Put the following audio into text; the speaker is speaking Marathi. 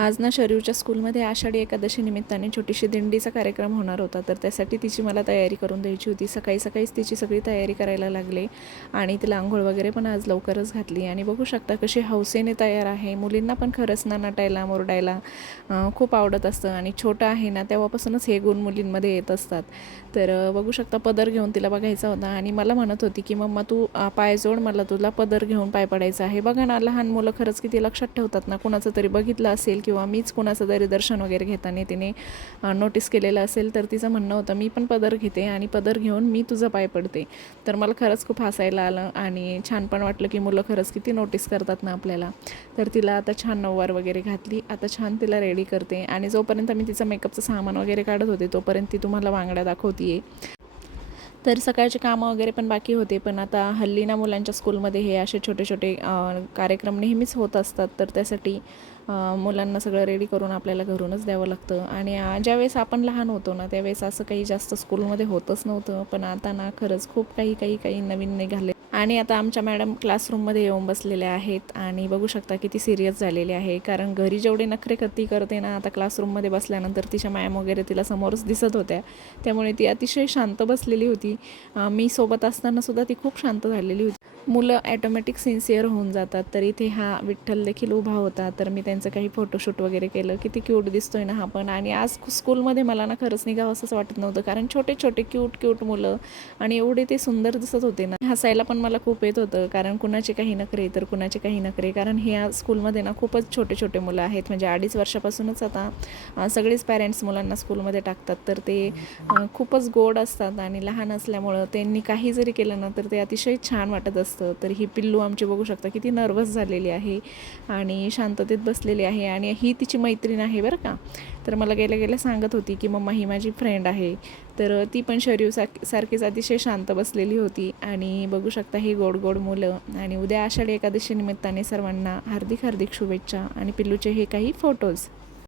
आज ना शरीरच्या स्कूलमध्ये आषाढी एकादशी निमित्ताने छोटीशी दिंडीचा कार्यक्रम होणार होता, तर त्यासाठी तिची मला तयारी करून द्यायची होती. सकाळीच तिची सगळी तयारी करायला लागले आणि तिला आंघोळ वगैरे पण आज लवकरच घातली. आणि बघू शकता कशी हौसेने तयार आहे. मुलींना पण खरंच ना नटायला मुरडायला खूप आवडत असतं आणि छोटं आहे ना तेव्हापासूनच हे गुण मुलींमध्ये येत असतात. तर बघू शकता पदर घेऊन तिला बघायचा होता आणि मला म्हणत होती की मम्मा तू पाय जोड, मला तुला पदर घेऊन पाय पडायचं आहे. बघा ना, लहान मुलं खरंच किती लक्षात ठेवतात ना. कुणाचं तरी बघितलं असेल किंवा मीच कुणाचं तरी दर्शन वगैरे घेताना तिने नोटीस केलेलं असेल तर तिचं म्हणणं होतं मी पण पदर घेते आणि पदर घेऊन मी तुझं पाय पडते. तर मला खरंच खूप हसायला आलं आणि छान पण वाटलं की मुलं खरंच किती नोटीस करतात ना आपल्याला. तर तिला आता छान नऊवार वगैरे घातली. आता छान तिला रेडी करते आणि जोपर्यंत मी तिचं मेकअपचं सामान वगैरे काढत होते तोपर्यंत ती तुम्हाला बांगड्या दाखवते. तर सकाळचे कामं वगैरे पण बाकी होते, पण आता हल्ली ना मुलांच्या स्कूलमध्ये हे असे छोटे छोटे कार्यक्रम नेहमीच होत असतात. तर त्यासाठी मुलांना सगळं रेडी करून आपल्याला घरूनच द्यावं लागतं. आणि ज्यावेळेस आपण लहान होतो ना त्यावेळेस असं काही जास्त स्कूलमध्ये होतच नव्हतं, पण आता ना खरंच खूप काही नवीन निघाले. आणि आता आमच्या मॅडम क्लासरूममध्ये येऊन बसलेल्या आहेत आणि बघू शकता किती सिरियस झालेली आहे. कारण घरी जेवढे नखरे करते ना, आता क्लासरूममध्ये बसल्यानंतर तिच्या मॅम वगैरे तिला समोरच दिसत होत्या, त्यामुळे ती अतिशय शांत बसलेली होती. मी सोबत असतानासुद्धा ती खूप शांत झालेली होती. मुलं ॲटोमॅटिक सिन्सिअर होऊन जातात. तर इथे हा विठ्ठल देखील उभा होता, तर मी त्यांचं काही फोटोशूट वगैरे केलं. किती क्यूट दिसतोय ना हा पण. आणि आज स्कूलमध्ये मला ना खरंच निघावं असंच वाटत नव्हतं, कारण छोटे छोटे क्यूट मुलं आणि एवढे ते सुंदर दिसत होते ना. हसायला पण मला खूप येत होतं, कारण कुणाचे काही नखरे तर कुणाचे काही नखरे. कारण हे स्कूलमध्ये ना खूपच छोटे छोटे मुलं आहेत, म्हणजे 2.5 वर्षापासूनच आता सगळेच पॅरेंट्स मुलांना स्कूलमध्ये टाकतात. तर ते खूपच गोड असतात आणि लहान असल्यामुळं त्यांनी काही जरी केलं ना तर ते अतिशय छान वाटत असतं. तर ही पिल्लू आमची बघू शकता किती नर्वस झालेली आहे आणि शांततेत बसलेली आहे. आणि ही तिची मैत्रीण आहे बरं का. तर मला गेल्या सांगत होती की मम्मा ही माझी फ्रेंड आहे. तर ती पण सारखीच अतिशय शांत बसलेली होती. आणि बघू शकता ही गोड मुलं. आणि उद्या आषाढी एकादशी निमित्ताने सर्वांना हार्दिक शुभेच्छा आणि पिल्लूचे हे काही फोटोज.